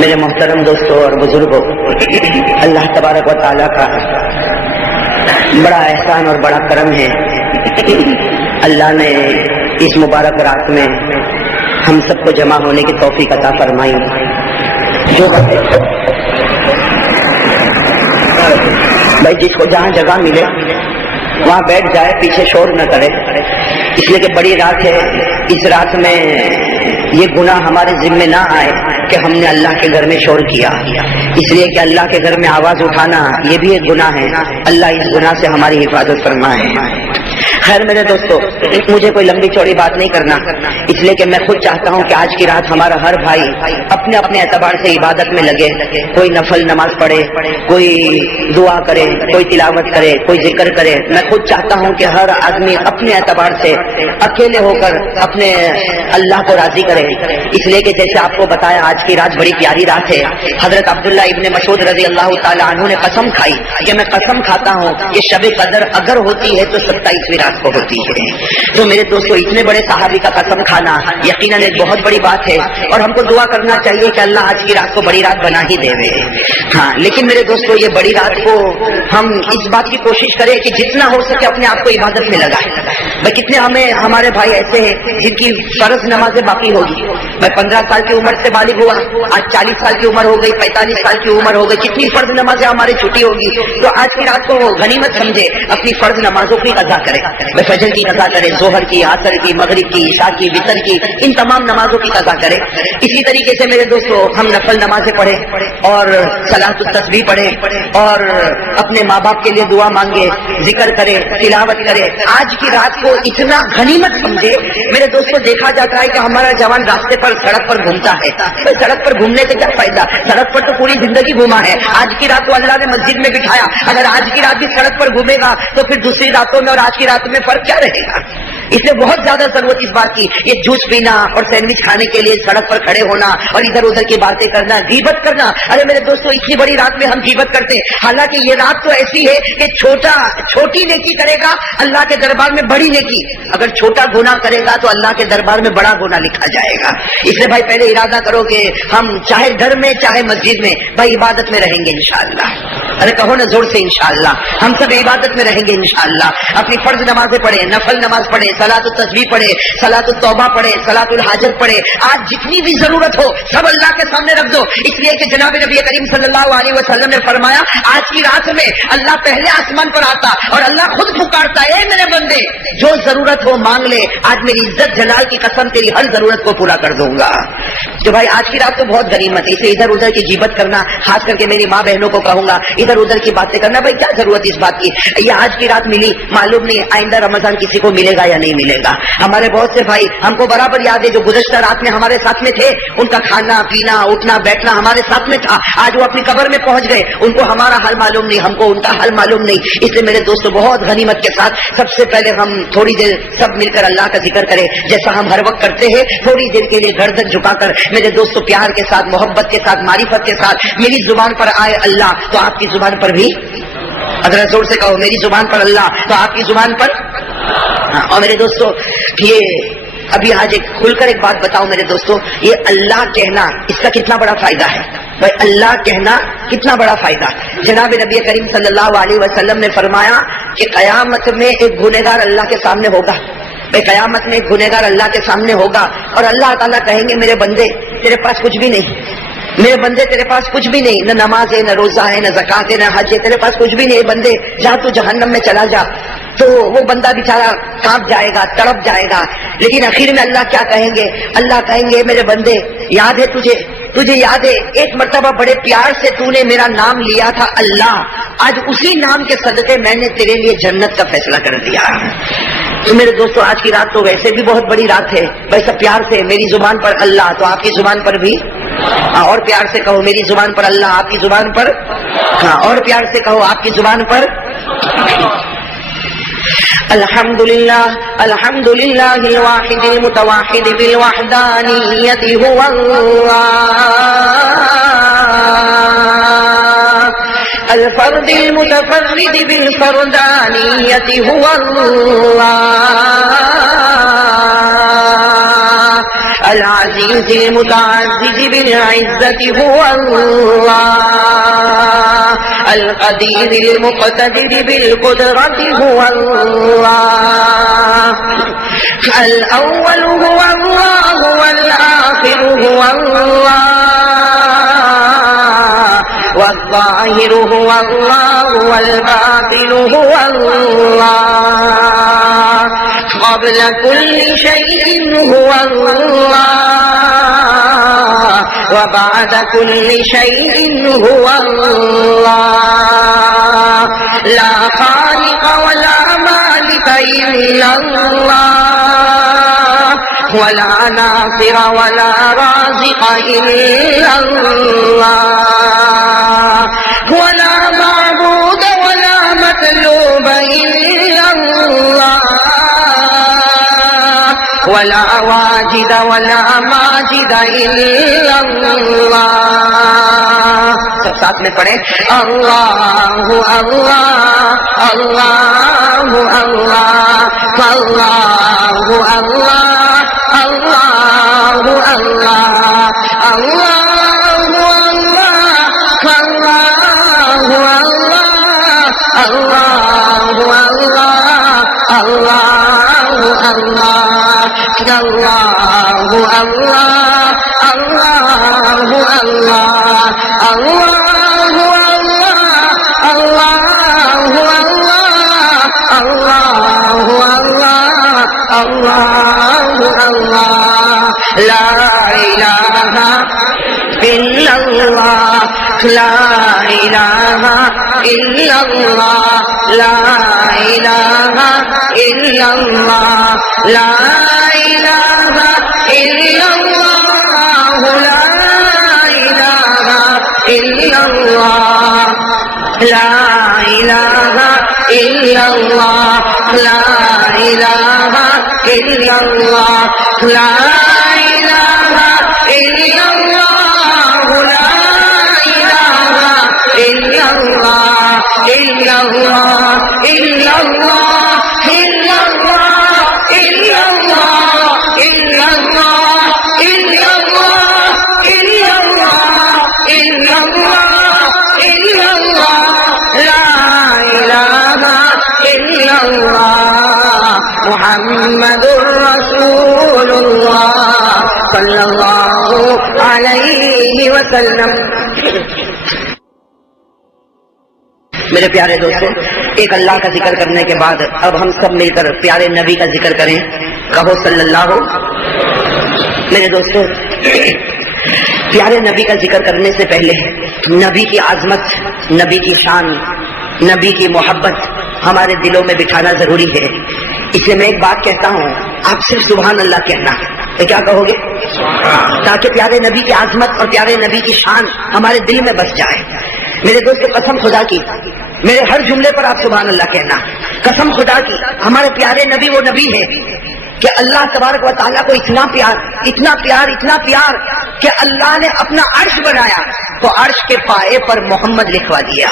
میرے محترم دوستوں اور بزرگوں، اللہ تبارک و تعالیٰ کا بڑا احسان اور بڑا کرم ہے۔ اللہ نے اس مبارک رات میں ہم سب کو جمع ہونے کی توفیق عطا فرمائی۔ جو بھائی جس کو جہاں جگہ ملے وہاں بیٹھ جائے، پیچھے شور نہ کرے، اس لیے کہ بڑی رات ہے۔ اس رات میں یہ گناہ ہمارے ذمے نہ آئے کہ ہم نے اللہ کے گھر میں شور کیا، اس لیے کہ اللہ کے گھر میں آواز اٹھانا یہ بھی ایک گناہ ہے۔ اللہ اس گناہ سے ہماری حفاظت فرمائے۔ خیر میرے دوستو، مجھے کوئی لمبی چوڑی بات نہیں کرنا، اس لیے کہ میں خود چاہتا ہوں کہ آج کی رات ہمارا ہر بھائی اپنے اپنے اعتبار سے عبادت میں لگے، کوئی نفل نماز پڑھے، کوئی دعا کرے، کوئی تلاوت کرے، کوئی ذکر کرے۔ میں خود چاہتا ہوں کہ ہر آدمی اپنے اعتبار سے اکیلے ہو کر اپنے اللہ کو راضی کرے، اس لیے کہ جیسے آپ کو بتایا آج کی رات بڑی پیاری رات ہے۔ حضرت عبداللہ ابن مسعود رضی اللہ تعالی عنہ نے قسم کھائی کہ میں قسم کھاتا ہوں کہ شب قدر اگر ہوتی ہے تو 27ویں رات کو ہوتی ہے۔ تو میرے دوستو، اتنے بڑے صحابی کا قسم کھانا یقیناً ایک بہت بڑی بات ہے، اور ہم کو دعا کرنا چاہیے کہ اللہ آج کی رات کو بڑی رات بنا ہی دے۔ ہاں، لیکن میرے دوستو، یہ بڑی رات کو ہم اس بات کی کوشش کریں کہ جتنا ہو سکے اپنے آپ کو عبادت میں لگائیں۔ بھائی کتنے ہمارے بھائی ایسے ہیں جن کی فرض نمازیں باقی ہوگی۔ میں 15 سال کی عمر سے بالغ ہوا، آج 40 سال کی عمر ہو گئی، 45 سال کی عمر ہو گئی، کتنی فرض نمازیں ہماری چھٹی ہوگی۔ تو آج کی رات کو غنیمت سمجھے، اپنی فرض نمازوں کی قضا کرے، میں فجر کی قضا کرے، ظہر کی، عصر کی، مغرب کی، عشاء کی، وتر کی، ان تمام نمازوں کی قضا کرے۔ اسی طریقے سے میرے دوستو، ہم نفل نمازیں پڑھیں اور صلاۃ التسبیح پڑھیں اور اپنے ماں باپ کے لیے دعا مانگے، ذکر کرے، تلاوت کرے۔ آج کی رات کو اتنا غنیمت سمجھے۔ میرے دوستو، دیکھا جاتا ہے کہ ہمارا جوان راستے پر سڑک پر گھومتا ہے، سڑک پر گھومنے سے کیا فائدہ، سڑک پر تو پوری زندگی گھوما ہے۔ آج کی رات کو اللہ نے مسجد میں بٹھایا، اگر آج کی رات بھی سڑک پر گھومے گا تو پھر دوسری راتوں میں اور آج کی رات میں فرق کیا رہے گا؟ اس لیے بہت زیادہ ضرورت اس بات کی، یہ جوس پینا اور سینڈوچ کھانے کے لیے سڑک پر کھڑے ہونا اور ادھر ادھر کی باتیں کرنا، غیبت کرنا۔ ارے میرے دوستو، اتنی بڑی رات میں ہم غیبت کرتے ہیں، حالانکہ یہ رات تو ایسی ہے کہ چھوٹی نیکی کرے گا اللہ کے دربار میں بڑی نیکی، اگر چھوٹا گناہ کرے گا تو اللہ کے دربار میں بڑا گناہ لکھا جائے گا۔ اس لیے بھائی پہلے ارادہ کرو کہ ہم چاہے گھر میں چاہے مسجد میں بھائی عبادت میں رہیں گے انشاءاللہ۔ ارے کہو نا زور سے انشاءاللہ، ہم سب عبادت میں رہیں گے انشاءاللہ۔ اپنی فرض نمازیں پڑھیں، نفل نماز پڑھیں، صلاۃ التسبیح پڑھیں، صلاۃ التوبہ پڑھیں، صلاۃ الحاجت پڑھیں۔ آج جتنی بھی ضرورت ہو سب اللہ کے سامنے رکھ دو، اس لیے کہ جناب نبی کریم صلی اللہ علیہ وسلم نے فرمایا آج کی رات میں اللہ پہلے آسمان پر آتا اور اللہ خود پکارتا ہے، اے میرے بندے جو ضرورت ہو مانگ لے، آج میری عزت جلال کی قسم تیری ہر ضرورت کو پورا کر دوں گا۔ تو بھائی آج کی رات تو بہت غنیمت ہے، اسے ادھر ادھر کی غیبت کرنا، خاص کر کے میری ماں بہنوں کو کہوں گا ادھر ادھر کی باتیں کرنا، بھائی کیا ضرورت اس بات کی؟ یہ آج کی رات ملی، معلوم نہیں آئندہ رمضان کسی کو ملے گا یا نہیں ملے گا۔ ہمارے بہت سے بھائی ہم کو برابر یاد ہے جو گزشتہ رات میں ہمارے ساتھ میں تھے، ان کا کھانا پینا اٹھنا بیٹھنا ہمارے ساتھ میں تھا، آج وہ اپنی قبر میں پہنچ گئے، ان کو ہمارا حال معلوم نہیں، ہم کو ان کا حال معلوم نہیں۔ اس لیے میرے دوستو بہت غنیمت کے ساتھ سب سے پہلے ہم تھوڑی دیر سب مل کر اللہ کا ذکر کریں، جیسا ہم ہر وقت کرتے ہیں، تھوڑی دیر کے لیے گردن جھکا کر میرے دوستو پیار کے ساتھ، محبت کے ساتھ، معرفت کے ساتھ میری زبان پر آئے اللہ تو آپ کی زبان پر بھی، اگر زور سے کہو میری زبان پر اللہ تو آپ کی زبان پر۔ اور میرے دوستو، یہ ابھی آج کھل کر ایک بات بتاؤں میرے دوستو، یہ اللہ کہنا اس کا کتنا بڑا فائدہ ہے بھائی، اللہ کہنا کتنا بڑا فائدہ۔ جناب نبی کریم صلی اللہ علیہ وسلم نے فرمایا کہ قیامت میں ایک گنہگار اللہ کے سامنے ہوگا، بھائی قیامت میں ایک گنہگار اللہ کے سامنے ہوگا اور اللہ تعالیٰ کہیں گے میرے بندے تیرے پاس کچھ بھی نہیں، میرے بندے تیرے پاس کچھ بھی نہیں، نہ نماز ہے، نہ روزہ ہے، نہ زکات ہے، نہ حج ہے، تیرے پاس کچھ بھی نہیں، بندے جا تو جہنم میں چلا جا۔ تو وہ بندہ بیچارہ کانپ جائے گا، تڑپ جائے گا، لیکن آخر میں اللہ کیا کہیں گے؟ اللہ کہیں گے میرے بندے یاد ہے تجھے یاد ہے ایک مرتبہ بڑے پیار سے تو نے میرا نام لیا تھا اللہ، آج اسی نام کے صدقے میں نے تیرے لیے جنت کا فیصلہ کر دیا۔ تو میرے دوستو آج کی رات تو ویسے بھی بہت بڑی رات ہے، ویسا پیار سے میری زبان پر اللہ تو آپ کی زبان پر بھی، اور پیار سے کہو میری زبان پر اللہ آپ کی زبان پر، اور پیار سے کہو آپ کی زبان پر الحمدللہ الحمدللہ الواحد المتواحد بالوحدانیت هو اللہ الفرد المتفرد بالفردانیت هو اللہ العزيز المتعزز بالعزة هو الله، القدير المقتدر بالقدرة هو الله، الأول هو الله والآخر هو الله والظاهر هو الله والباطن هو الله، قبل كل شيء هو الله وبعد كل شيء هو الله، لا خالق ولا مالك إلا الله، ولا ناصر ولا رازق إلا الله، ولا معبود ولا مطلوب إلا الله، ولا واجد ولا ماجد إلا الله. سب ساتھ میں پڑھیں اللہ اللہ اللہ اللہ اللہ اللہ اللہ لا الہ الا اللہ لا الہ الا اللہ لا الہ الا اللہ لا الہ الا اللہ لا الہ الا اللہ لا الہ الا اللہ لا الہ الا اللہ لا الہ الا اللہ لا الہ الا اللہ الا اللہ الا اللہ الا اللہ الا اللہ الا اللہ الا اللہ الا اللہ الا اللہ الا اللہ لا الہ الا اللہ محمد رسول اللہ صلی اللہ علیہ وسلم. میرے پیارے دوستوں، ایک اللہ کا ذکر کرنے کے بعد اب ہم سب مل کر پیارے نبی کا ذکر کریں. کہو صلی اللہ. میرے دوستوں، پیارے نبی کا ذکر کرنے سے پہلے نبی کی عظمت، نبی کی شان، نبی کی محبت ہمارے دلوں میں بٹھانا ضروری ہے. اس لیے میں ایک بات کہتا ہوں، آپ صرف سبحان اللہ کہنا. تو کیا کہو گے؟ تاکہ پیارے نبی کی عظمت اور پیارے نبی کی شان ہمارے دل میں بس جائے. میرے دوست، قسم خدا کی، میرے ہر جملے پر آپ سبحان اللہ کہنا. قسم خدا کی، ہمارے پیارے نبی وہ نبی ہے کہ اللہ تبارک و تعالیٰ کو اتنا پیار اتنا پیار اتنا پیار کہ اللہ نے اپنا عرش بنایا تو عرش کے پائے پر محمد لکھوا دیا.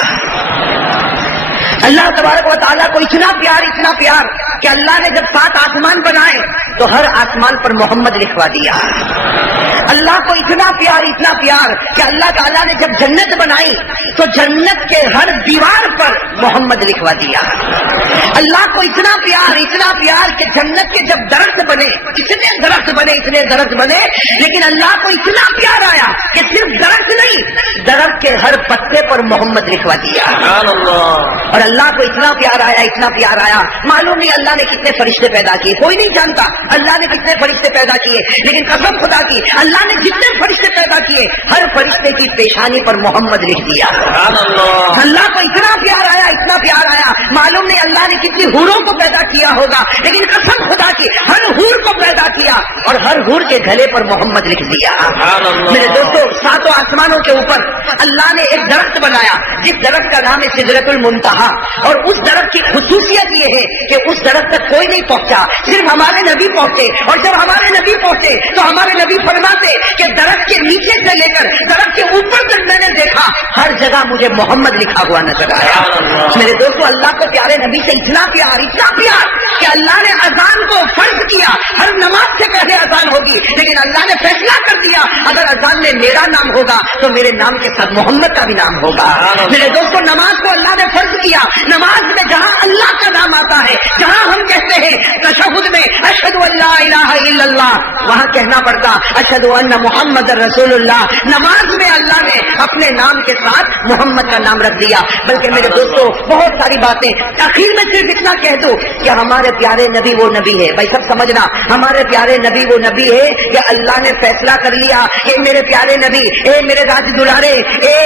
اللہ تبارک و تعالیٰ کو اتنا پیار کہ اللہ نے جب 7 آسمان بنائے تو ہر آسمان پر محمد لکھوا دیا. اللہ کو اتنا پیار کہ اللہ تعالیٰ نے جب جنت بنائی تو جنت کے ہر دیوار پر محمد لکھوا دیا. اللہ کو اتنا پیار کہ جنت کے جب درخت بنے، اتنے درخت بنے لیکن اللہ کو اتنا پیار آیا کہ صرف درخت نہیں، درخت کے ہر پتے پر محمد لکھوا دیا. اور اللہ کو اتنا پیار آیا، معلوم نہیں اللہ نے کتنے فرشتے پیدا کیے، کوئی نہیں جانتا اللہ نے کتنے فرشتے پیدا کیے، لیکن قسم خدا کی اللہ نے جتنے فرشتے پیدا کیے ہر فرشتے کی پیشانی پر محمد لکھ دیا. اللہ کو اتنا پیار آیا، معلوم نہیں اللہ نے کتنی حوروں کو پیدا کیا ہوگا، لیکن قسم خدا کی ہر حور کو پیدا کیا اور ہر حور کے گلے پر محمد لکھ دیا. میرے دوستوں، 7 آسمانوں کے اوپر اللہ نے ایک درخت بنایا جس درخت کا نام ہے سدرۃ المنتہا، اور اس درخت کی خصوصیت یہ ہے کہ اس درخت تک کوئی نہیں پہنچا، صرف ہمارے نبی پہنچے. اور جب ہمارے نبی پہنچے تو ہمارے نبی فرماتے کہ درخت کے نیچے سے لے کر درخت کے اوپر تک میں نے دیکھا، ہر جگہ مجھے محمد لکھا ہوا نظر آیا۔ میرے دوستو اللہ کو پیارے نبی سے اتنا پیار کہ اللہ نے اذان کو فرض کیا، ہر نماز سے پہلے اذان ہوگی، لیکن اللہ نے فیصلہ کر دیا اگر اذان میں میرا نام ہوگا تو میرے نام کے ساتھ محمد کا بھی نام ہوگا۔ میرے دوستو نماز کو اللہ نے فرض کیا، نماز میں جہاں اللہ کا نام آتا ہے، جہاں ہم کہتے ہیں تشہد میں اشہد ان لا الہ الا اللہ، وہاں کہنا پڑتا اشہد ان محمد رسول اللہ۔ نماز میں اللہ نے اپنے نام کے ساتھ محمد کا نام رکھ دیا۔ بلکہ میرے دوستو بہت ساری باتیں، آخر میں صرف اتنا کہہ دوں کہ ہمارے پیارے نبی وہ نبی ہے، بھائی سب سمجھنا، ہمارے پیارے نبی وہ نبی ہے کہ اللہ نے فیصلہ کر لیا کہ میرے پیارے نبی، اے میرے راج دلارے، اے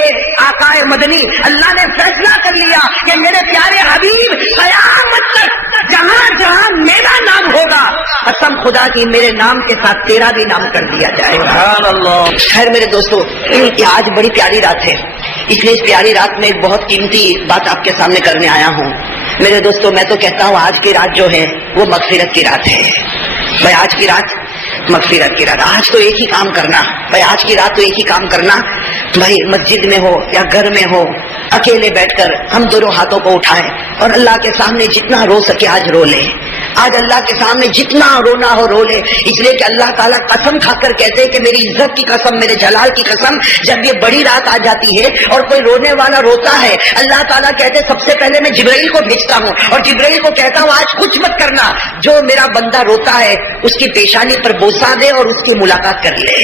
آقا مدنی، اللہ نے فیصلہ کر لیا کہ میرے پیارے حبیب قیامت تک جہاں جہاں میرا نام ہوگا قسم خدا کی میرے نام کے ساتھ تیرا بھی نام کر دیا جائے گا۔ خیر میرے دوستو یہ آج بڑی پیاری رات ہے، اس لیے اس پیاری رات میں ایک بہت قیمتی بات آپ کے سامنے کرنے آیا ہوں۔ میرے دوستو میں تو کہتا ہوں آج کی رات جو ہے وہ مغفرت کی رات ہے۔ بھائی آج کی رات مغفرت کی رات، آج تو ایک ہی کام کرنا، بھائی آج کی رات تو ایک ہی کام کرنا، بھائی مسجد میں ہو یا گھر میں ہو، اکیلے بیٹھ کر ہم دونوں ہاتھوں کو اٹھائیں اور اللہ کے سامنے جتنا رو سکے آج رو لیں۔ آج اللہ کے سامنے جتنا رونا ہو رو لے، اس لیے کہ اللہ تعالیٰ قسم کھا کر کہتے ہیں کہ میری عزت کی قسم، میرے جلال کی قسم، جب یہ بڑی رات آ جاتی ہے اور کوئی رونے والا روتا ہے، اللہ تعالیٰ کہتے سب سے پہلے میں جبرائیل کو بھیجتا ہوں اور جبرائیل کو کہتا ہوں آج کچھ مت کرنا، جو میرا بندہ روتا ہے اس کی پیشانی پر بوسہ دے اور اس کی ملاقات کر لے۔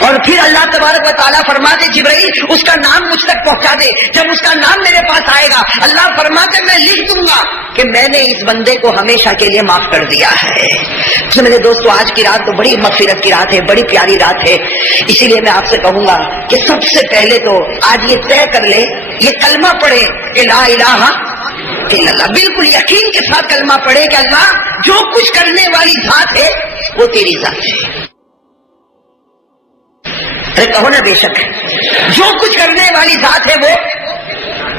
اور پھر اللہ تبارک و تعالیٰ فرماتے جبرائیل اس کا نام مجھ تک پہنچا دے، جب اس کا نام میرے پاس آئے گا اللہ فرماتے میں لکھ دوں گا کہ میں نے اس بندے کو ہمیشہ کے لیے معاف کر دیا ہے۔ تو میرے دوستو آج کی رات تو بڑی مغفرت کی رات ہے، بڑی پیاری رات ہے، اسی لیے میں آپ سے کہوں گا کہ سب سے پہلے تو آج یہ طے کر لے، یہ کلمہ پڑھے کہ لا الہ الا اللہ، بالکل یقین کے ساتھ کلمہ پڑھے کہ اللہ جو کچھ کرنے والی ذات ہے وہ تیری ذات ہے۔ ارے کہو نا بے شک جو کچھ کرنے والی ذات ہے وہ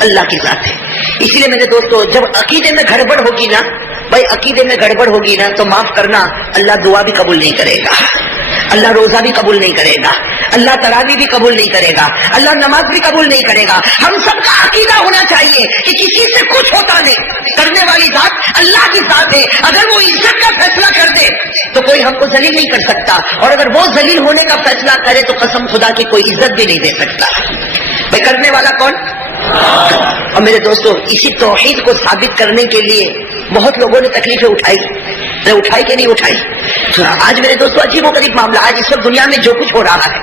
اللہ کی ذات ہے۔ اس لیے میرے دوستو جب عقیدے میں گڑبڑ ہوگی نا، بھائی عقیدے میں گڑبڑ ہوگی نا تو معاف کرنا، اللہ دعا بھی قبول نہیں کرے گا، اللہ روزہ بھی قبول نہیں کرے گا، اللہ تراویح بھی قبول نہیں کرے گا، اللہ نماز بھی قبول نہیں کرے گا۔ ہم سب کا عقیدہ ہونا چاہیے کہ کسی سے کچھ ہوتا نہیں، کرنے والی ذات اللہ کی ذات ہے، اگر وہ عزت کا فیصلہ کر دے تو کوئی ہم کو ذلیل نہیں کر سکتا، اور اگر وہ ذلیل ہونے کا فیصلہ کرے تو قسم خدا کی کوئی عزت بھی نہیں دے سکتا۔ بھائی کرنے والا کون؟ اور میرے دوستو اسی توحید کو ثابت کرنے کے لیے بہت لوگوں نے تکلیفیں اٹھائی کہ نہیں اٹھائی؟ آج میرے دوستو عجیب و غریب معاملہ، آج اس وقت دنیا میں جو کچھ ہو رہا ہے،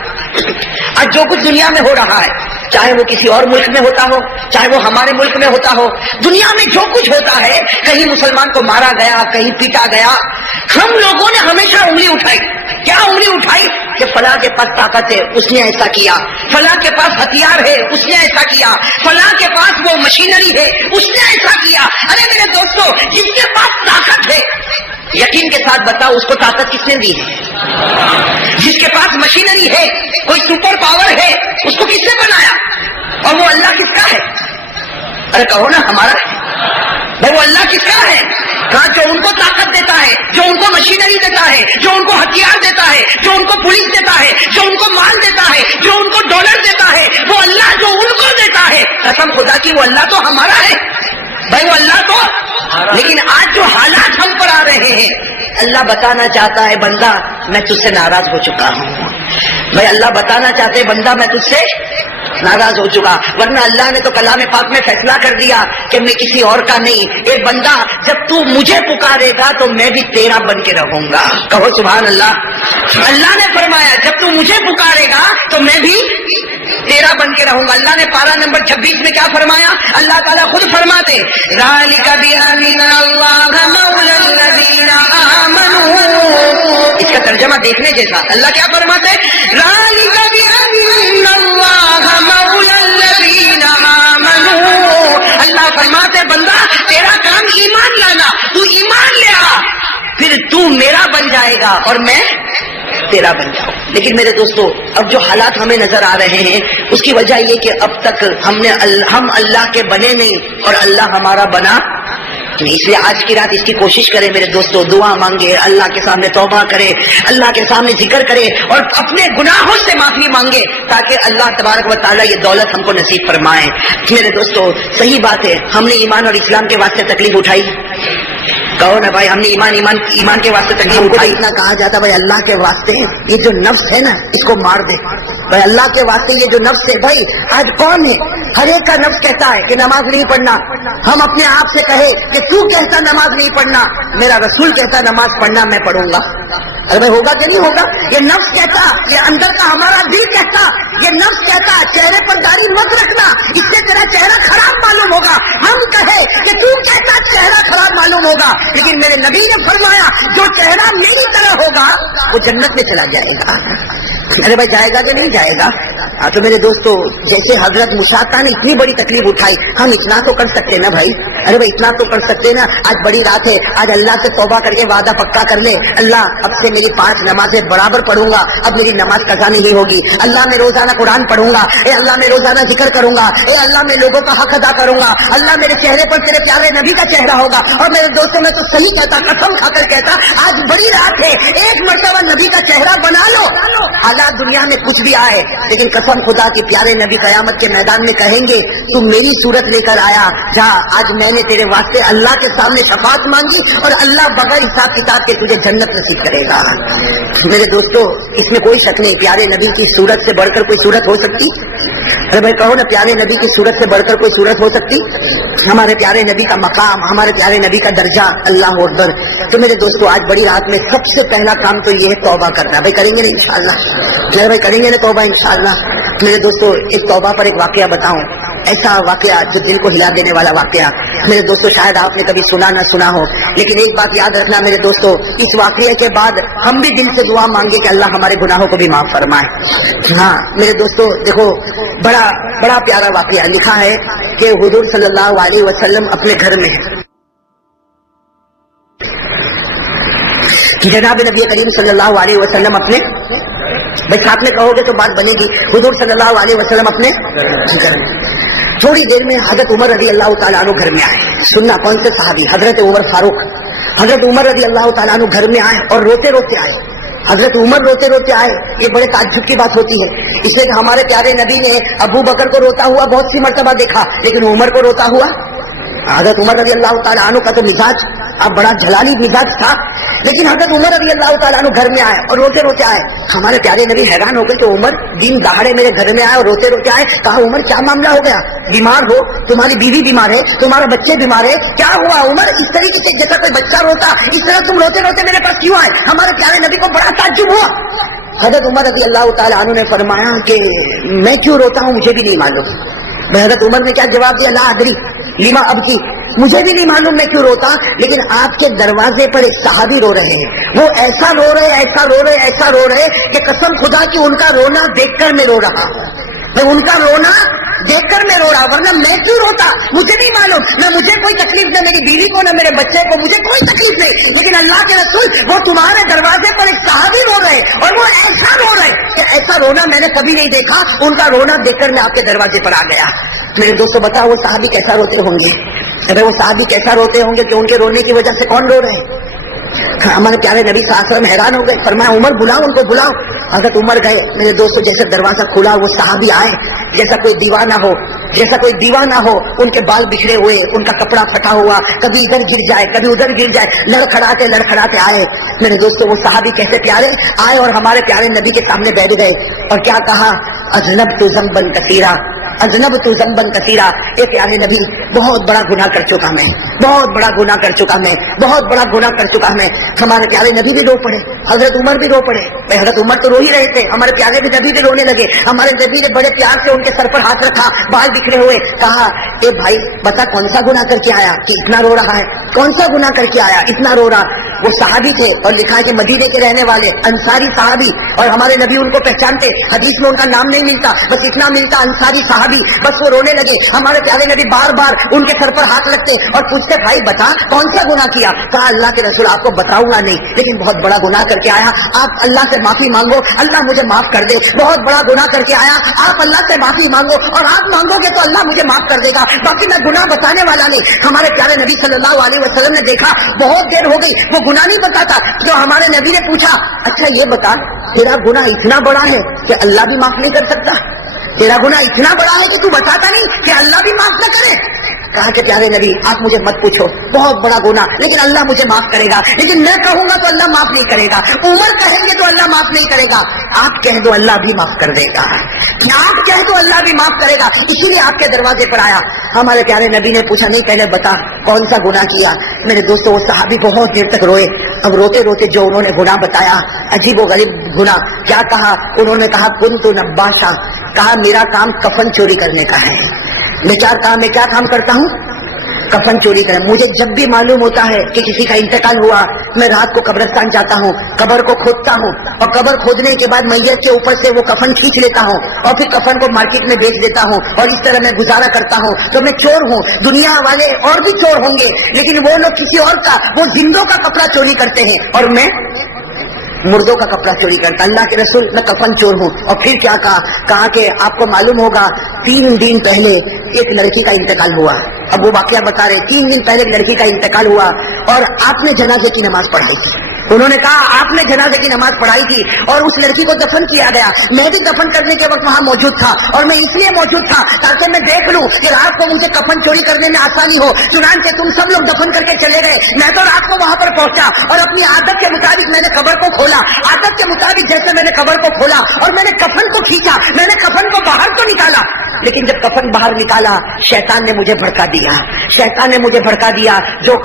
آج جو کچھ دنیا میں ہو رہا ہے، چاہے وہ کسی اور ملک میں ہوتا ہو، چاہے وہ ہمارے ملک میں ہوتا ہو، دنیا میں جو کچھ ہوتا ہے، کہیں مسلمان کو مارا گیا، کہیں پیٹا گیا، ہم لوگوں نے ہمیشہ انگلی اٹھائی۔ کیا انگلی اٹھائی؟ کہ فلاں کے پاس طاقت ہے اس نے ایسا کیا، فلاں کے پاس ہتھیار ہے اس نے ایسا کیا، فلاں کے پاس وہ مشینری ہے اس نے ایسا کیا۔ ارے میرے دوستو جس کے پاس طاقت ہے یقین کے ساتھ بتاؤ اس کو طاقت کس نے دی ہے؟ جس کے پاس مشینری ہے، کوئی سپر پاور ہے، اس کو کس نے بنایا؟ اور وہ اللہ کس کا ہے؟ ارے کہو نا ہمارا ہے۔ بھائی وہ اللہ کس کا ہے؟ کہاں جو ان کو طاقت دیتا ہے، جو ان کو مشینری دیتا ہے، جو ان کو ہتھیار دیتا ہے، جو ان کو پولیس دیتا ہے، جو ان کو مال دیتا ہے، جو ان کو ڈالر دیتا ہے، وہ اللہ جو ان کو دیتا ہے، قسم خدا کی وہ اللہ تو ہمارا ہے۔ بھائی وہ اللہ تو، لیکن آج جو حالات ہم پر آ رہے ہیں، اللہ بتانا چاہتا ہے بندہ میں تجھ سے ناراض ہو چکا ہوں۔ بھائی اللہ بتانا چاہتے بندہ میں تجھ سے ناراض ہو چکا، ورنہ اللہ نے تو کلام پاک میں فیصلہ کر دیا کہ میں کسی اور کا نہیں۔ اے بندہ جب تو مجھے پکارے گا تو میں بھی تیرا بن کے رہوں گا۔ کہو سبحان اللہ۔ اللہ نے فرمایا جب تو مجھے پکارے گا تو میں بھی تیرا بن کے رہوں گا۔ اللہ نے پارہ نمبر 26 میں کیا فرمایا؟ اللہ تعالیٰ خود فرماتے ذالک بأن اللہ مولی الذین آمنوا، اس کا ترجمہ دیکھنے جیسا۔ اللہ کیا فرماتے؟ ذالک بأن اللہ مولی الذین آمنوا، اللہ فرماتے بندہ تیرا کام ایمان لانا، تو ایمان لے آ، پھر تو میرا بن جائے گا اور میں تیرا بن جاؤ۔ لیکن میرے دوستو اب جو حالات ہمیں نظر آ رہے ہیں اس کی وجہ یہ کہ اب تک ہم اللہ کے بنے نہیں اور اللہ ہمارا بنا اس لیے آج کی رات اس کی کوشش کرے میرے دوستوں, دعا مانگے, اللہ کے سامنے توبہ کرے, اللہ کے سامنے ذکر کرے اور اپنے گناہوں سے معافی مانگے تاکہ اللہ تبارک و تعالیٰ یہ دولت ہم کو نصیب فرمائے. میرے دوستوں صحیح بات ہے, ہم نے ایمان اور اسلام کے واسطے تکلیف اٹھائی. کہو نا بھائی, ہم نے ایمان کے واسطے تکلیف اٹھائی. اتنا کہا جاتا بھائی اللہ کے واسطے یہ جو نفس ہے نا اس کو مار دے. بھائی اللہ کے واسطے یہ جو نفس ہے, بھائی آج کون ہے, ہر ایک کا نفس کہتا ہے کہ نماز نہیں پڑھنا. ہم اپنے آپ سے کہے کہ تو کہتا نماز نہیں پڑھنا, میرا رسول کہتا نماز پڑھنا, میں پڑھوں گا. ارے بھائی ہوگا کہ نہیں ہوگا؟ یہ نفس کہتا, یہ اندر کا ہمارا دل کہتا, یہ نفس کہتا چہرے پر داڑھی مت رکھنا, اس سے تیرا چہرہ خراب معلوم ہوگا. ہم کہے کہ تو کہتا چہرہ خراب معلوم ہوگا, لیکن میرے نبی نے فرمایا جو چہرہ میری طرح ہوگا وہ جنت میں چلا جائے گا. ارے بھائی جائے گا کہ نہیں جائے گا؟ تو میرے دوستو جیسے حضرت موسیٰ نے اتنی بڑی تکلیف اٹھائی, ہم اتنا تو کر سکتے نا بھائی. ارے بھائی اتنا تو کر سکتے نا. آج بڑی رات ہے, آج اللہ سے توبہ کر کے وعدہ پکا کر لے, اللہ اب سے میری 5 نمازیں برابر پڑھوں گا, اب میری نماز قضا نہیں ہوگی. اللہ میں روزانہ قرآن پڑھوں گا, اے اللہ میں روزانہ ذکر کروں گا, اے اللہ میں لوگوں کا حق ادا کروں گا, اللہ میرے چہرے پر تیرے پیارے نبی کا چہرہ ہوگا. اور میرے دوستوں میں تو صحیح کہتا, قسم کھا کر کہتا, آج بڑی رات ہے, ایک مرتبہ نبی کا چہرہ بنا لو. حالات دنیا میں کچھ بھی آئے, لیکن قسم خدا کی پیارے نبی قیامت کے میدان میں کہیں گے تو میری صورت لے کر آیا, جہاں آج میں نے تیرے واسطے اللہ کے سامنے شفاعت مانگی اور اللہ بغیر حساب کتاب کے تجھے جنت نصیب کرے گا. میرے دوستو اس میں کوئی شک نہیں, پیارے نبی کی صورت سے بڑھ کر کوئی صورت ہو سکتی؟ ارے بھائی کہو نا, پیارے نبی کی صورت سے بڑھ کر کوئی صورت ہو سکتی؟ ہمارے پیارے نبی کا مقام, ہمارے پیارے نبی کا درجہ, اللہ اکبر. تو میرے دوستو آج بڑی رات میں سب سے پہلا کام تو یہ ہے توبہ کرنا. بھائی کریں گے نا انشاءاللہ؟ میرے بھائی کریں گے نا توبہ انشاءاللہ؟ میرے دوستو اس توبہ پر ایک واقعہ بتاؤں, ایسا واقعہ جو دل کو ہلا دینے والا واقعہ. میرے دوستو شاید آپ نے کبھی سنا نہ سنا ہو, لیکن ایک بات یاد رکھنا میرے دوستو, اس واقعے کے بعد ہم بھی دل سے دعا مانگے کہ اللہ ہمارے گناہوں کو بھی معاف فرمائے. ہاں میرے دوستو دیکھو, بڑا پیارا واقعہ لکھا ہے کہ حضور صلی اللہ علیہ وسلم اپنے گھر میں ہیں. جناب نبی کریم صلی اللہ علیہ وسلم اپنے, بھائی ساتھ میں کہو گے تو بات بنے گی, حضور صلی اللہ علیہ وسلم اپنے گھر میں. تھوڑی دیر میں حضرت عمر رضی اللہ تعالیٰ عنہ گھر میں آئے. سننا کون سے صحابی؟ حضرت عمر فاروق. حضرت عمر رضی اللہ تعالیٰ عنہ گھر میں آئے اور روتے روتے آئے. حضرت عمر روتے روتے آئے, یہ بڑے تعجب کی بات ہوتی ہے, اس لیے کہ ہمارے پیارے نبی نے ابو بکر کو روتا ہوا بہت سی مرتبہ دیکھا, لیکن عمر کو روتا ہوا. حضرت عمر رضی اللہ تعالیٰ عنہ کا تو مزاج اب بڑا جلالی مزاج تھا, لیکن حضرت عمر رضی اللہ تعالیٰ عنہ گھر میں آئے اور روتے روتے آئے. ہمارے پیارے نبی حیران ہو گئے کہ عمر دن دہاڑے میرے گھر میں آئے اور روتے روتے آئے. کہا عمر کیا معاملہ ہو گیا؟ بیمار ہو؟ تمہاری بیوی بیمار ہے, تمہارا بچے بیمار ہے, کیا ہوا عمر؟ اس طریقے سے جیسا کوئی بچہ روتا اس طرح تم روتے روتے میرے پاس کیوں آئے؟ ہمارے پیارے نبی کو بڑا تعجب ہوا. حضرت عمر رضی اللہ تعالیٰ عنہ نے فرمایا کہ میں کیوں روتا ہوں مجھے بھی نہیں معلوم. حضرت عمر نے کیا جواب دیا؟ لا ادری لما ابکی, مجھے بھی نہیں معلوم میں کیوں روتا, لیکن آپ کے دروازے پر ایک صحابی رو رہے ہیں, وہ ایسا رو رہے ایسا رو رہے کہ قسم خدا کی ان کا رونا دیکھ کر میں رو رہا ہوں. میں ان کا رونا دیکھ کر میں رو رہا, ورنہ میں کیوں روتا مجھے نہیں معلوم. نہ مجھے کوئی تکلیف, نہ میری بیوی کو, نہ میرے بچے کو, مجھے کوئی تکلیف نہیں, لیکن اللہ کے رسول وہ تمہارے دروازے پر ایک صحابی رو رہے اور وہ ایسا رو رہے کہ ایسا رونا میں نے کبھی نہیں دیکھا. ان کا رونا دیکھ کر میں آپ کے دروازے پر آ گیا. میرے دوستوں بتاؤ وہ صحابی کیسا روتے ہوں گے؟ ارے وہ صحابی کیسا روتے ہوں گے کہ ان کے رونے کی وجہ سے کون رو رہے ہیں؟ ہمارے پیارے نبی صلی اللہ علیہ وسلم حیران ہو گئے, فرمایا عمر بلاؤ, ان کو بلاؤ. حضرت عمر گئے. میرے دوستوں جیسے دروازہ کھلا وہ صحابی آئے, جیسا کوئی دیوانہ ہو, ان کے بال بکھرے ہوئے, ان کا کپڑا پھٹا ہوا, کبھی ادھر گر جائے کبھی ادھر گر جائے, لڑکھڑاتے آئے. میرے دوستوں وہ صحابی کیسے پیارے آئے اور ہمارے پیارے نبی کے سامنے بیٹھ گئے اور کیا کہا؟ اذنبت ذنبا کثیرا, اذنبت ذنبا کثیرا. اے پیارے نبی بہت بڑا گناہ کر چکا میں, بہت بڑا گناہ کر چکا میں, بہت بڑا گناہ کر چکا میں. ہمارے پیارے نبی بھی رو پڑے, حضرت عمر بھی رو پڑے. حضرت عمر تو رو ہی رہے تھے, ہمارے پیارے نبی بھی رونے لگے. ہمارے نبی نے بڑے پیار سے ان کے سر پر ہاتھ رکھا, بال بکھرے ہوئے, کہا اے بھائی بتا کون سا گناہ کر کے آیا کہ اتنا رو رہا ہے؟ کون سا گناہ کر کے آیا اتنا رو رہا؟ وہ صحابی تھے اور لکھا ہے کہ مدینے کے رہنے والے انصاری صحابی, اور ہمارے نبی ان کو پہچانتے. حدیث میں ان کا نام نہیں ملتا, بس اتنا ملتا انصاری صحابی. بس وہ رونے لگے. ہمارے پیارے نبی بار بار ان کے سر پر ہاتھ رکھتے اور پوچھتے بھائی بتا کون سا گناہ کیا؟ کہا اللہ کے رسول آپ کو بتاؤں گا نہیں، لیکن بہت بڑا گناہ کر کے آیا، آپ اللہ سے معافی مانگو، اللہ مجھے معاف کر دے۔ بہت بڑا گناہ کر کے آیا، آپ اللہ سے معافی مانگو اور آپ مانگو گے تو اللہ مجھے معاف کر دے گا، باقی میں گناہ بتانے والا نہیں۔ ہمارے پیارے نبی صلی اللہ علیہ وسلم نے دیکھا بہت دیر ہو گئی وہ گناہ نہیں بتاتا، جو ہمارے نبی نے پوچھا اچھا یہ بتا تیرا گناہ اتنا بڑا ہے کہ اللہ بھی معاف نہیں کر سکتا؟ تیرا گناہ اتنا بڑا ہے کہ تو بتاتا نہیں کہ اللہ بھی معاف نہ کرے؟ کہا کہ پیارے نبی آپ مجھے مت پوچھو، بہت بڑا گناہ لیکن اللہ مجھے معاف کرے گا، لیکن میں کہوں گا تو اللہ معاف نہیں کرے گا، عمر کہیں گے تو اللہ معاف نہیں کرے گا، آپ کہہ دو اللہ بھی معاف کر دے گا، آپ کہہ دو اللہ بھی معاف کرے گا، اسی لیے آپ کے دروازے پر آیا۔ ہمارے پیارے نبی نے پوچھا نہیں پہلے بتا کون سا گناہ کیا؟ میرے دوستوں وہ صحابی بہت دیر تک روئے، اب روتے روتے جو انہوں نے گناہ بتایا عجیب و غریب گناہ کیا کہا انہوں نے، کہا کنت نباشا، کہا میرا کام کفن چوری کرنے کا ہے، بیچار کہا میں کیا کام کرتا ہوں؟ کفن چوری کریں۔ مجھے جب بھی معلوم ہوتا ہے کہ کسی کا انتقال ہوا میں رات کو قبرستان جاتا ہوں، قبر کو کھودتا ہوں اور قبر کھودنے کے بعد میت کے اوپر سے وہ کفن کھینچ لیتا ہوں اور پھر کفن کو مارکیٹ میں بیچ دیتا ہوں اور اس طرح میں گزارا کرتا ہوں۔ تو میں چور ہوں، دنیا والے اور بھی چور ہوں گے لیکن وہ لوگ کسی اور کا، وہ زندوں کا کپڑا چوری کرتے ہیں اور میں مردوں کا کپڑا چوری کرتا۔ اللہ کے رسول میں کفن چور ہوں۔ اور پھر کیا کہا کہ آپ کو معلوم ہوگا 3 دن پہلے ایک لڑکی کا انتقال ہوا، اب وہ واقعہ بتا رہے 3 دن پہلے ایک لڑکی کا انتقال ہوا اور آپ نے جنازے کی نماز پڑھائی تھی۔ انہوں نے کہا آپ نے جنازے کی نماز پڑھائی تھی اور اس لڑکی کو دفن کیا گیا، میں بھی دفن کرنے کے وقت وہاں موجود تھا اور میں اس لیے موجود تھا تاکہ میں دیکھ لوں کہ رات کو مجھے کفن چوری کرنے میں آسانی ہو، چنانچہ تم سب لوگ دفن کر کے چلے گئے، میں تو رات کو وہاں پر پہنچا اور اپنی عادت کے مطابق میں نے قبر کو کھولا، عادت کے مطابق جیسے میں نے قبر کو کھولا اور میں نے کفن کو کھینچا، میں نے کفن کو باہر تو نکالا، لیکن جب کفن باہر نکالا شیطان نے مجھے بھڑکا دیا، شیطان نے مجھے بھڑکا دیا جو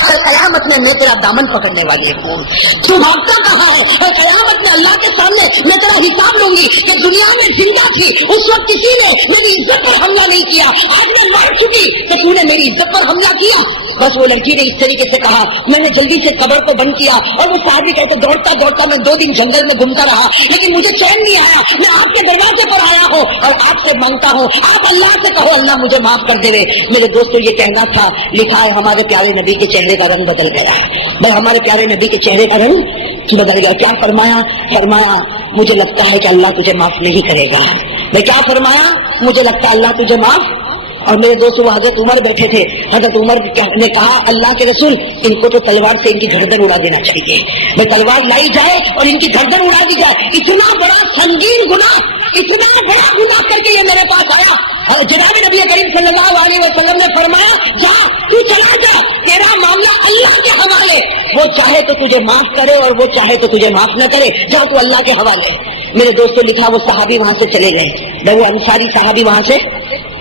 قیامت میں تیرا دامن پکڑنے والی ہوں، تو بھاگتا کہاں ہے اور قیامت میں اللہ کے سامنے میں تیرا حساب لوں گی کہ دنیا میں زندہ تھی اس وقت کسی نے میری عزت پر حملہ نہیں کیا، آج میں مر چکی کہ تو نے میری عزت پر حملہ کیا۔ بس وہ لڑکی نے اس طریقے سے کہا، میں نے جلدی سے قبر کو بند کیا اور وہ صحابی کہتے دوڑتا دوڑتا میں 2 دن جنگل میں گھومتا رہا لیکن مجھے چین نہیں آیا، میں آپ کے دروازے پر آیا ہوں اور آپ سے مانگتا ہوں، آپ اللہ سے کہو اللہ مجھے معاف کر دے۔ میرے دوستو یہ کہنا تھا، لکھا ہے ہمارے پیارے نبی کے چہرے کا رنگ بدل گیا، بھائی ہمارے پیارے نبی کے چہرے کا رنگ بدل گیا۔ کیا فرمایا؟ فرمایا مجھے لگتا ہے کہ اللہ تجھے معاف نہیں کرے گا۔ میں کیا فرمایا؟ مجھے لگتا ہے اللہ تجھے معاف۔ اور میرے دوست وہ حضرت عمر بیٹھے تھے، حضرت عمر نے کہا اللہ کے رسول ان کو تو تلوار سے ان کی گردن اڑا دینا چاہیے، بھائی تلوار لائی جائے اور ان کی گردن اڑا دی جائے، اتنا بڑا سنگین گناہ، اتنا بڑا گناہ کر کے یہ میرے پاس آیا۔ اور جناب نبی کریم صلی اللہ علیہ وسلم نے فرمایا جا تو چلا جا، تیرا معاملہ اللہ کے حوالے، وہ چاہے تو تجھے معاف کرے اور وہ چاہے تو تجھے معاف نہ کرے، جا تو اللہ کے حوالے۔ میرے دوستوں لکھا وہ صحابی وہاں سے چلے گئے، وہ انصاری صحابی وہاں سے،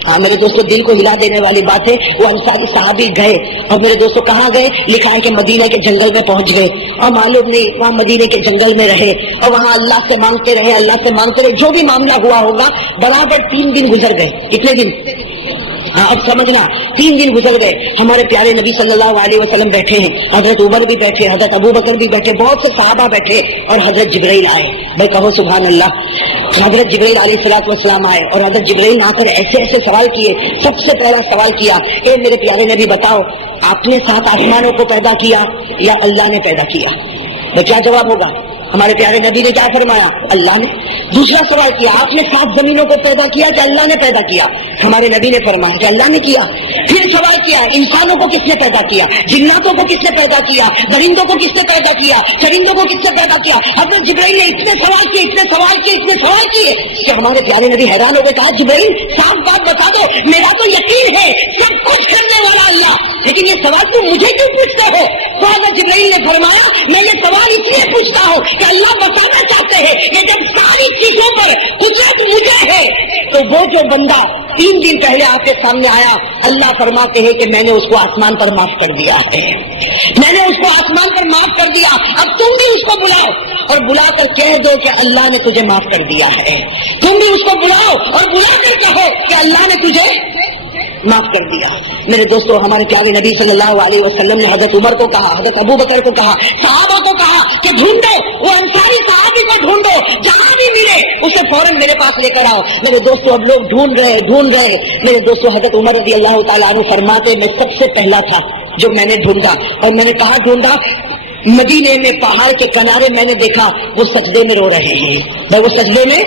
ہاں میرے دوستوں دل کو ہلا دینے والی بات ہے، وہ انصاری صحابی گئے اور میرے دوستوں کہاں گئے؟ لکھا ہے کہ مدینہ کے جنگل میں پہنچ گئے اور معلوم نہیں وہاں مدینہ کے جنگل میں رہے اور وہاں اللہ سے مانگتے رہے، اللہ سے مانگتے رہے، جو بھی معاملہ ہوا ہوگا برابر 3 دن گزر گئے۔ کتنے دن؟ اب سمجھنا 3 دن گزر گئے۔ ہمارے پیارے نبی صلی اللہ علیہ وسلم بیٹھے ہیں، حضرت عمر بھی بیٹھے، حضرت ابو بکر بھی بیٹھے، بہت سے صحابہ بیٹھے اور حضرت جبرائیل آئے، بھائی کہو سبحان اللہ۔ حضرت جبرائیل علیہ الصلوۃ والسلام آئے اور حضرت جبرائیل آ کر ایسے ایسے سوال کیے۔ سب سے پہلا سوال کیا، اے میرے پیارے نبی بتاؤ آپ نے 7 آسمانوں کو پیدا کیا یا اللہ نے پیدا کیا؟ تو کیا جواب ہوگا؟ ہمارے پیارے نبی نے کیا فرمایا؟ اللہ نے۔ دوسرا سوال کیا، آپ نے 7 زمینوں کو پیدا کیا کہ اللہ نے پیدا کیا؟ ہمارے نبی نے فرمایا کہ اللہ نے کیا۔ پھر سوال کیا، انسانوں کو کس نے پیدا کیا؟ جناتوں کو کس نے پیدا کیا؟ درندوں کو کس نے پیدا کیا؟ چرندوں کو کس نے پیدا کیا؟ حضرت جبرائیل نے اتنے سوال کیے، اتنے سوال کیے، اتنے سوال کیے کہ ہمارے پیارے نبی حیران ہو گئے، کہا جبرائیل صاف بات بتا دو، میرا تو یقین ہے سب کچھ کرنے والا اللہ، لیکن یہ سوال تم مجھے کیوں پوچھتے ہو؟ تو حضرت جبرائیل نے فرمایا میں یہ سوال اس لیے پوچھتا ہوں کہ اللہ بتانا چاہتے ہیں کہ جب ساری چیزوں پر قدرت مجھے ہے تو وہ جو بندہ 3 دن پہلے آپ کے سامنے آیا، اللہ فرماتے ہیں کہ میں نے اس کو آسمان پر معاف کر دیا ہے، میں نے اس کو آسمان پر معاف کر دیا۔ اب تم بھی اس کو بلاؤ اور بلا کر کہہ دو کہ اللہ نے تجھے معاف کر دیا ہے۔ تم بھی اس کو بلاؤ اور بلا کر کہو کہ اللہ نے تجھے معاف کر دیا۔ میرے دوستو ہمارے پیارے نبی صلی اللہ علیہ وسلم نے حضرت عمر کو کہا، حضرت ابو بکر کو کہا، صحابہ کو کہا کہ ڈھونڈو وہ انصاری صحابی کو، ڈھونڈو جہاں بھی ملے اسے فوراً میرے پاس لے کر آؤ۔ میرے دوستو اب لوگ ڈھونڈ رہے۔ میرے دوستو حضرت عمر رضی اللہ تعالیٰ عنہ فرماتے میں سب سے پہلا تھا جو میں نے ڈھونڈا، اور میں نے کہا ڈھونڈا، مدینے میں پہاڑ کے کنارے میں نے دیکھا وہ سجدے میں رو رہے ہیں۔ میں وہ سجدے میں،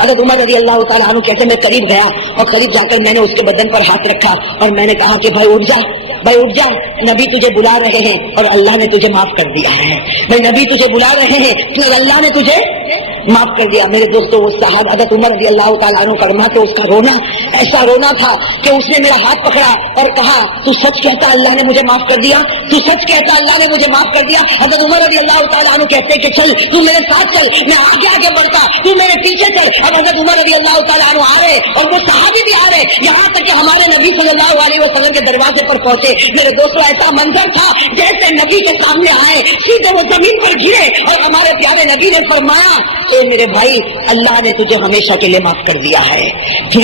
حضرت عمر رضی اللہ تعالیٰ عنہ کہتے میں قریب گیا اور قریب جا کر میں نے اس کے بدن پر ہاتھ رکھا اور میں نے کہا کہ بھائی اٹھ جا، نبی تجھے بلا رہے ہیں اور اللہ نے تجھے معاف کر دیا ہے۔ بھائی نبی تجھے بلا رہے ہیں اور اللہ نے تجھے معاف کر دیا۔ میرے دوستو وہ صاحب حضرت عمر رضی اللہ تعالیٰ عنہ فرماتے اس کا رونا ایسا رونا تھا کہ اس نے میرا ہاتھ پکڑا اور کہا تو سچ کہتا اللہ نے مجھے معاف کر دیا، تو سچ کہتا اللہ نے مجھے معاف کر دیا۔ حضرت عمر رضی اللہ تعالیٰ عنہ کہتے کہ چل تو میرے ساتھ چل، میں آگے بڑھتا، تو میرے پیچھے چل۔ اب حضرت عمر رضی اللہ تعالیٰ عنہ آ رہے اور وہ صحابی بھی آ رہے، یہاں تک کہ ہمارے نبی صلی اللہ علیہ وسلم کے دروازے پر پہنچے۔ میرے دوستو ایسا منظر تھا جیسے نبی کے سامنے آئے سیدھے وہ زمین پر گرے اور ہمارے پیارے نبی نے فرمایا اے میرے بھائی اللہ نے تجھے ہمیشہ کے لیے معاف کر دیا ہے،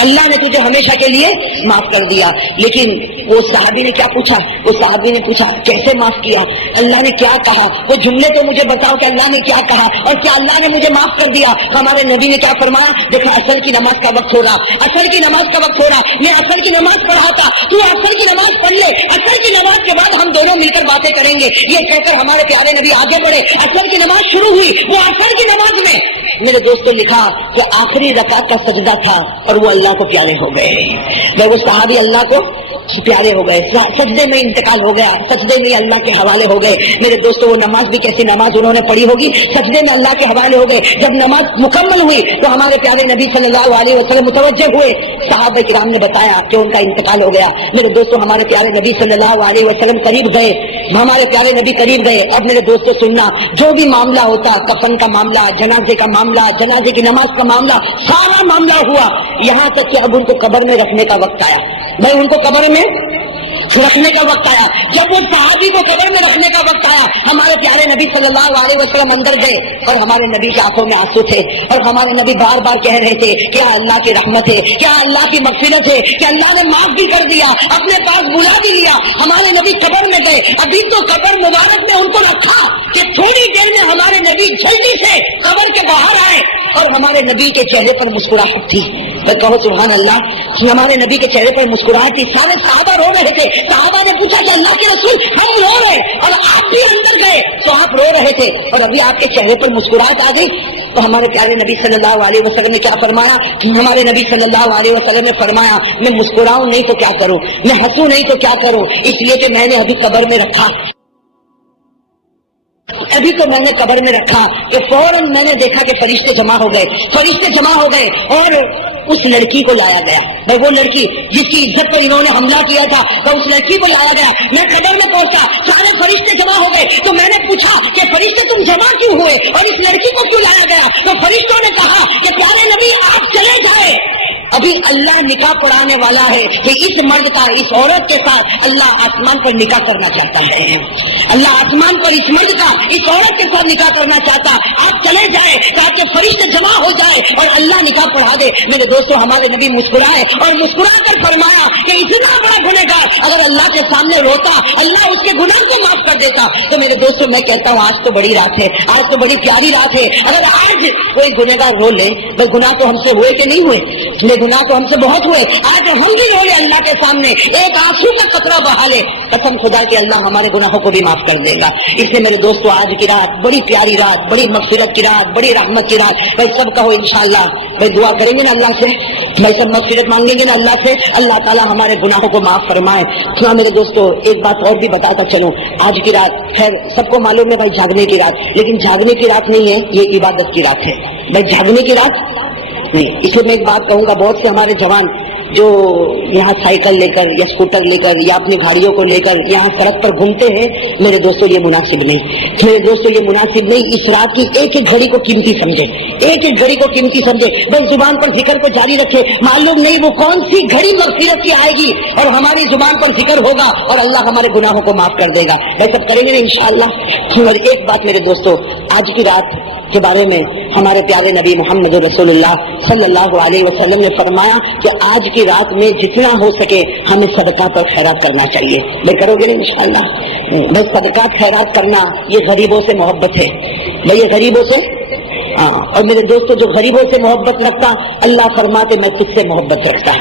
اللہ نے تجھے ہمیشہ کے لیے معاف کر دیا۔ لیکن وہ صحابی نے کیا پوچھا؟ وہ صحابی نے پوچھا کیسے معاف کیا، اللہ نے کیا کہا، وہ جملے تو مجھے بتاؤ کہ اللہ نے کیا کہا اور کیا اللہ نے مجھے معاف کر دیا۔ ہمارے نبی نے کیا فرمایا؟ دیکھو اصل کی نماز کا وقت ہو رہا، اصل کی نماز کا وقت ہو رہا، میں اصل کی نماز پڑھاتا، تو اصل کی نماز پڑھ لے، اصل کی نماز کے بعد ہم دونوں مل کر باتیں کریں گے۔ یہ کہہ کر ہمارے پیارے نبی آگے بڑھے، اصل کی نماز شروع ہوئی۔ وہ اصل کی نماز میں میرے دوستوں لکھا کہ آخری رکعت کا سجدہ تھا اور وہ اللہ کو پیارے ہو گئے۔ وہ صحابی اللہ کو پیارے ہو گئے، سجدے میں انتقال ہو گیا، سجدے میں اللہ کے حوالے ہو گئے۔ میرے دوستوں وہ نماز بھی کیسی نماز انہوں نے پڑھی ہوگی، سجدے میں اللہ کے حوالے ہو گئے۔ جب نماز مکمل ہوئی تو ہمارے پیارے نبی صلی اللہ علیہ وسلم متوجہ ہوئے، صحابہ کرام نے بتایا کہ ان کا انتقال ہو گیا۔ میرے دوستوں ہمارے پیارے نبی صلی اللہ علیہ وسلم قریب گئے، ہمارے پیارے نبی قریب گئے۔ اب میرے دوستوں سننا، جو بھی معاملہ ہوتا، کفن کا معاملہ، جنازے کا معاملہ، جنازے کی نماز کا معاملہ، سارا معاملہ ہوا، یہاں تک کہ اب ان کو قبر میں رکھنے کا وقت آیا۔ بھائی ان کو قبر میں رکھنے کا وقت آیا۔ جب وہ صحابی کو قبر میں رکھنے کا وقت آیا، ہمارے پیارے نبی صلی اللہ علیہ وسلم اندر گئے اور ہمارے نبی کی آنکھوں میں آنسو تھے اور ہمارے نبی بار بار کہہ رہے تھے کیا اللہ کی رحمت ہے، کیا اللہ کی مغفرت ہے، کہ اللہ نے معاف بھی کر دیا، اپنے پاس بلا بھی لیا۔ ہمارے نبی قبر میں گئے، ابھی تو قبر مبارک میں ان کو رکھا کہ تھوڑی دیر میں ہمارے نبی جلدی سے قبر کے باہر آئے اور ہمارے نبی کے چہرے پر مسکراہٹ تھی۔ کہو سبحان اللہ، ہمارے نبی کے چہرے پر مسکراہٹ تھی۔ سارے صحابہ رو رہے تھے، صحابہ نے پوچھا کہ اللہ کے رسول ہم رو رہے اور آپ بھی اندر گئے تو آپ رو رہے تھے اور ابھی آپ کے چہرے پر مسکراہٹ آ گئی۔ تو ہمارے پیارے نبی صلی اللہ علیہ وسلم نے کیا فرمایا؟ ہمارے نبی صلی اللہ علیہ وسلم نے فرمایا میں مسکراؤں نہیں تو کیا کروں، میں ہنسوں نہیں تو کیا کروں، اس لیے کہ میں نے ابھی قبر میں رکھا، ابھی تو میں نے قبر میں رکھا کہ فوراً میں نے دیکھا کہ فرشتے جمع ہو گئے اور اس لڑکی کو لایا گیا۔ بھائی وہ لڑکی جس کی عزت پر انہوں نے حملہ کیا تھا تو اس لڑکی کو لایا گیا۔ میں قبر میں پہنچا، سارے فرشتے جمع ہو گئے تو میں نے پوچھا کہ فرشتے تم جمع کیوں ہوئے اور اس لڑکی کو کیوں لایا گیا؟ تو فرشتوں نے کہا کہ پیارے نبی آپ چلے جائے، ابھی اللہ نکاح پڑھانے والا ہے کہ اس مرد کا اس عورت کے ساتھ اللہ آسمان پر نکاح کرنا چاہتا ہے، اللہ آسمان پر اس مرد کا اس عورت کے ساتھ نکاح کرنا چاہتا، آپ چلے جائیں تاکہ فرشتے جمع ہو جائے اور اللہ نکاح پڑھا دے۔ میرے دوستوں ہمارے نبی مسکرائے اور مسکرا کر فرمایا کہ اتنا بڑا گنہگار اگر اللہ کے سامنے روتا اللہ اس کے گناہ کو معاف کر دیتا۔ تو میرے دوستوں میں کہتا ہوں آج تو بڑی رات ہے، آج تو بڑی پیاری رات ہے، اگر آج کوئی گنہگار رو لے، تو گناہ تو ہم سے ہوئے کہ نہیں ہوئے، گناہ تو ہم سے بہت ہوئے، آج ہم بھی رو لے اللہ کے سامنے، ایک آنسو کا قطرہ بہا لے، قسم خدا کہ اللہ ہمارے گناہوں کو بھی معاف کر دے گا۔ اس لیے میرے دوستوں آج کی رات بڑی پیاری رات، بڑی مغفرت کی رات، بڑی رحمت کی رات۔ بھائی سب کہو انشاءاللہ، بھائی دعا کریں گے نا اللہ سے، بھائی سب مغفرت مانگیں گے نا اللہ سے، اللہ تعالیٰ ہمارے گناہوں کو معاف فرمائے۔ سنا میرے دوستوں ایک بات اور بھی بتاتا چلوں، آج کی رات خیر سب کو معلوم ہے بھائی جھاگنے کی رات، لیکن جھاگنے کی رات نہیں ہے، یہ عبادت کی رات ہے۔ بھائی جھاگنے کی رات نہیں، اس لیے میں ایک بات کہوں گا، بہت سے ہمارے جوان جو یہاں سائیکل لے کر یا اسکوٹر لے کر یا اپنی گاڑیوں کو لے کر یہاں سڑک پر گھومتے ہیں، میرے دوستوں یہ مناسب نہیں، میرے دوستوں یہ مناسب نہیں۔ اس رات کی ایک ایک گھڑی کو قیمتی سمجھے، ایک ایک گھڑی کو قیمتی سمجھے، بس زبان پر ذکر کو جاری رکھے، معلوم نہیں وہ کون سی گھڑی مغفرت کی آئے گی اور ہماری زبان پر ذکر ہوگا اور اللہ ہمارے گناہوں کو معاف کر دے گا۔ بھائی سب کریں گے نا انشاءاللہ۔ اور ایک بات میرے دوستوں، آج کی رات کے بارے میں ہمارے پیارے نبی محمد رسول اللہ صلی اللہ علیہ وسلم نے فرمایا کہ آج کی رات میں جتنا ہو سکے ہمیں صدقات اور خیرات کرنا چاہیے. بھائی کرو گے انشاءاللہ؟ بس صدقات خیرات کرنا یہ غریبوں سے محبت ہے. بھائی یہ غریبوں سے اور میرے دوستو جو غریبوں سے محبت رکھتا اللہ فرماتے میں تجھ سے محبت رکھتا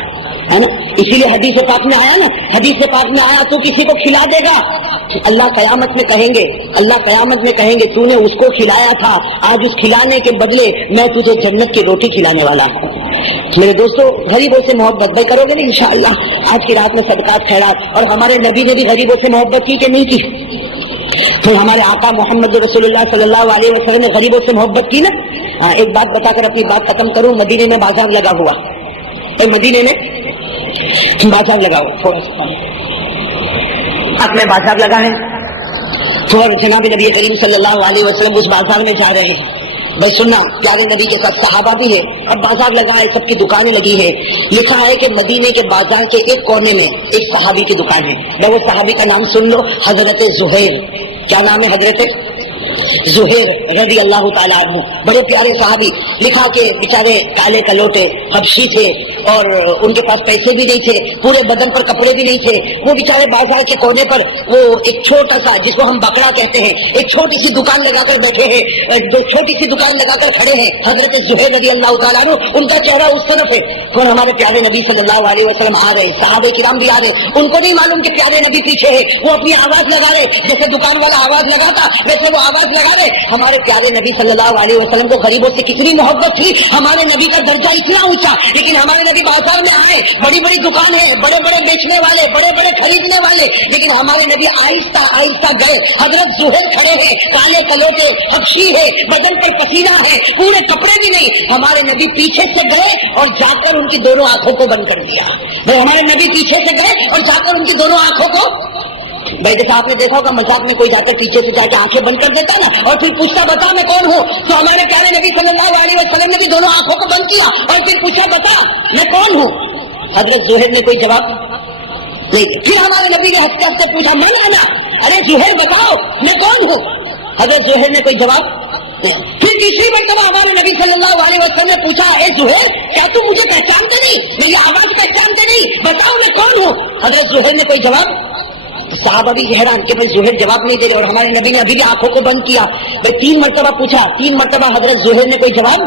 ہے نا. اسی لیے حدیث پاک میں آیا نا، حدیث پاک میں آیا تو کسی کو کھلا دے گا، اللہ قیامت میں کہیں گے، اللہ قیامت میں کہیں گے تو نے اس کو کھلایا تھا، آج اس کھلانے کے بدلے میں تجھے جنت کی روٹی کھلانے والا ہوں. میرے دوستو غریبوں سے محبت بھائی کرو گے نا انشاءاللہ؟ آج کی رات میں صدقات خیرات. اور ہمارے نبی نے بھی غریبوں سے محبت کی کہ نہیں کی؟ تو ہمارے آقا محمد رسول اللہ صلی اللہ علیہ وسلم نے غریبوں سے محبت کی نا. ایک بات بتا کر اپنی بات ختم کروں. مدینے میں بازار لگا ہوا، مدینے میں بازار لگا ہوا، تھوڑا سا اب میں بازار لگا ہے تو جناب نبی کریم صلی اللہ علیہ وسلم اس بازار میں جا رہے ہیں. بس سننا، پیارے نبی کے ساتھ صحابہ بھی ہے، اب بازار لگا ہے، سب کی دکانیں لگی ہے. لکھا ہے کہ مدینے کے بازار کے ایک کونے میں ایک صحابی کی دکان ہے. میں وہ صحابی کا نام سن لو، حضرت زہیر. کیا نام ہے؟ حضرت زہیر رضی اللہ تعالیٰ عنہ، بڑے پیارے صحابی. لکھا کہ بیچارے کالے کلوٹے حبشی تھے اور ان کے پاس پیسے بھی نہیں تھے، پورے بدن پر کپڑے بھی نہیں تھے. وہ بیچارے بازار کے کونے پر وہ ایک چھوٹا سا جس کو ہم بکڑا کہتے ہیں ایک چھوٹی سی دکان لگا کر بیٹھے ہیں، دو چھوٹی سی دکان لگا کر کھڑے ہیں. حضرت زہیر رضی اللہ تعالیٰ عنہ ان کا چہرہ اس طرف ہے اور ہمارے پیارے نبی صلی اللہ علیہ وسلم آ رہے، صحابہ کرام بھی آ رہے. ان کو نہیں معلوم کہ پیارے نبی پیچھے ہے، وہ اپنی آواز لگا رہے جیسے دکان والا آواز لگاتا ویسے وہ آواز لگا رہے. ہمارے پیارے نبی صلی اللہ علیہ وسلم کو غریبوں سے کتنی محبت تھی، ہمارے نبی کا درجہ اتنا اونچا، لیکن ہمارے نبی بازار میں آئے، بڑی بڑی دکانیں، بڑے بڑے بیچنے والے، بڑے بڑے خریدنے والے، لیکن ہمارے نبی آہستہ آہستہ گئے. حضرت زہیر کھڑے ہیں، کالے کلوٹے حبشی ہے، بدن پر پسینہ ہے، پورے کپڑے بھی نہیں. ہمارے نبی پیچھے سے گئے اور جا کر ان کی دونوں آنکھوں کو بند کر دیا. ہمارے نبی پیچھے سے گئے اور جا کر ان کی دونوں آنکھوں کو، بھائی جیسا آپ نے دیکھا ہوگا مذاق میں کوئی جا کر پیچھے سے جا کے آنکھیں بند کر دیتا نا اور پھر پوچھتا بتا میں کون ہوں، تو ہمارے پیارے نبی صلی اللہ علیہ وسلم نے بھی دونوں آنکھوں کو بند کیا اور پھر پوچھا بتا میں کون ہوں. حضرت زہیر نے کوئی جواب نہیں. پھر ہمارے نبی نے ہنستے ہنستے پوچھا میں آنا، ارے زہیر بتاؤ میں کون ہوں. حضرت زہیر نے کوئی جواب نہیں. پھر تیسری مرتبہ ہمارے نبی صلی اللہ علیہ وسلم نے پوچھا اے زہیر کیا تم مجھے پہچانتے نہیں، میری آواز پہچانتے نہیں، بتاؤ میں کون ہوں. حضرت زہیر نے کوئی جواب، صحابہ بھی حیران کہ بھائی زہیر جواب نہیں دے رہے اور ہمارے نبی نے ابھی بھی آنکھوں کو بند کیا. بھائی 3 مرتبہ پوچھا، 3 مرتبہ حضرت زہیر نے کوئی جواب.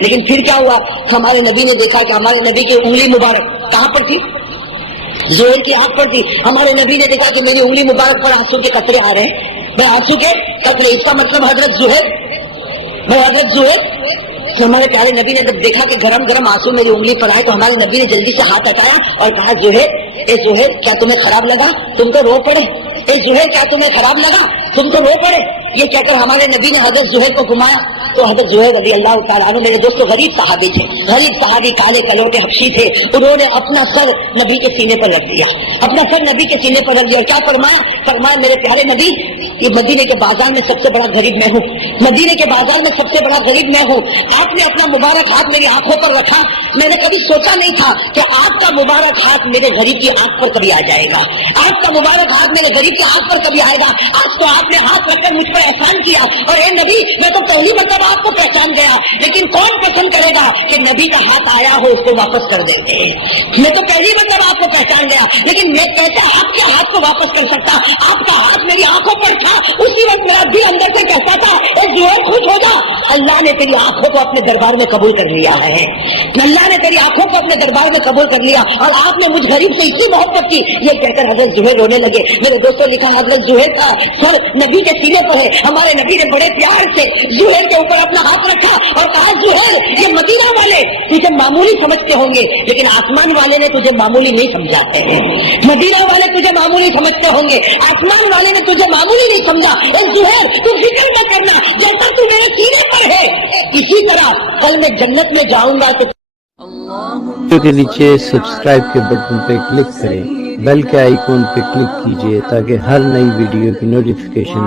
لیکن پھر کیا ہوا، ہمارے نبی نے دیکھا کہ ہمارے نبی کی انگلی مبارک کہاں پر تھی؟ زہیر کی آنکھ پر تھی. ہمارے نبی نے دیکھا کہ میری انگلی مبارک پر آنسو کے قطرے آ رہے ہیں. بھائی آنسو کے قطرے، اس کا مطلب حضرت زہیر، بھائی حضرت زہیر. ہمارے پیارے نبی نے جب دیکھا کہ گرم گرم آنسو میری انگلی پر آئے تو ہمارے نبی نے جلدی سے ہاتھ ہٹایا اور کہا زہیر، اے زہیر کیا تمہیں خراب لگا، تم تو رو پڑے. اے زہیر کیا تمہیں خراب لگا، تم تو رو پڑے. یہ کہہ کر ہمارے نبی نے حضرت زہیر کو گھمایا تو حضرت زہیر رضی اللہ تعالیٰ عنہ میرے دوستو غریب صحابی تھے، غریب صحابی کالے کلوٹے حبشی تھے. انہوں نے اپنا سر نبی کے سینے پر رکھ دیا، اپنا سر نبی کے سینے پر رکھ دیا اور کیا فرمایا، فرمایا میرے پیارے نبی یہ مدینے کے بازار میں سب سے بڑا غریب میں ہوں، مدینے کے بازار میں سب سے بڑا غریب میں ہوں. آپ نے اپنا مبارک ہاتھ میری آنکھوں پر رکھا، میں نے کبھی سوچا نہیں تھا کہ آپ کا مبارک ہاتھ میرے غریب کی آنکھ پر کبھی آ جائے گا، آپ کا مبارک ہاتھ میرے غریب کی آنکھ پر کبھی آئے گا. آج تو آپ نے ہاتھ رکھ کر مجھ پر احسان کیا اور اے نبی میں تو پہلی مرتبہ آپ کو پہچان گیا، لیکن کون پسند کرے گا کہ نبی کا ہاتھ آیا ہو اس کو واپس کر دیں گے. میں تو پہلی مرتبہ آپ کو پہچان گیا، لیکن میں کیسے آپ کے ہاتھ کو واپس کر سکتا، آپ کا ہاتھ میری آنکھوں پر تھا. اسی وقت میرا دل اندر سے کہتا تھا اے زہیر خوش ہو جا، اللہ نے تیری آنکھوں کو اپنے دربار میں قبول کر لیا ہے، اللہ نے تیری آنکھوں کو اپنے دربار میں قبول کر لیا اور آپ نے مجھ غریب سے اتنی محبت کی. یہ کہہ کر حضرت زہیر رونے لگے. میرے دوستوں لکھا حضرت زہیر کا سر نبی کے سینے پر ہے. ہمارے نبی نے بڑے پیار سے زہیر کے اوپر اپنا ہاتھ رکھا اور کہا زہیر یہ مدینہ والے تجھے معمولی سمجھتے ہوں گے لیکن آسمان والے نے تجھے معمولی نہیں سمجھاتے ہیں. مدینہ والے تجھے معمولی سمجھتے ہوں گے، آسمان والے نے تجھے معمولی نہیں سمجھا. اے زہیر تو فکر نہ کرنا، جیسا تو میرے سینے پر ہے اسی طرح کل میں جنت میں جاؤں گا. تو کے نیچے سبسکرائب کے بٹن پہ کلک کریں، بیل کے آئیکن پہ کلک کیجئے تاکہ ہر نئی ویڈیو کی نوٹیفیکیشن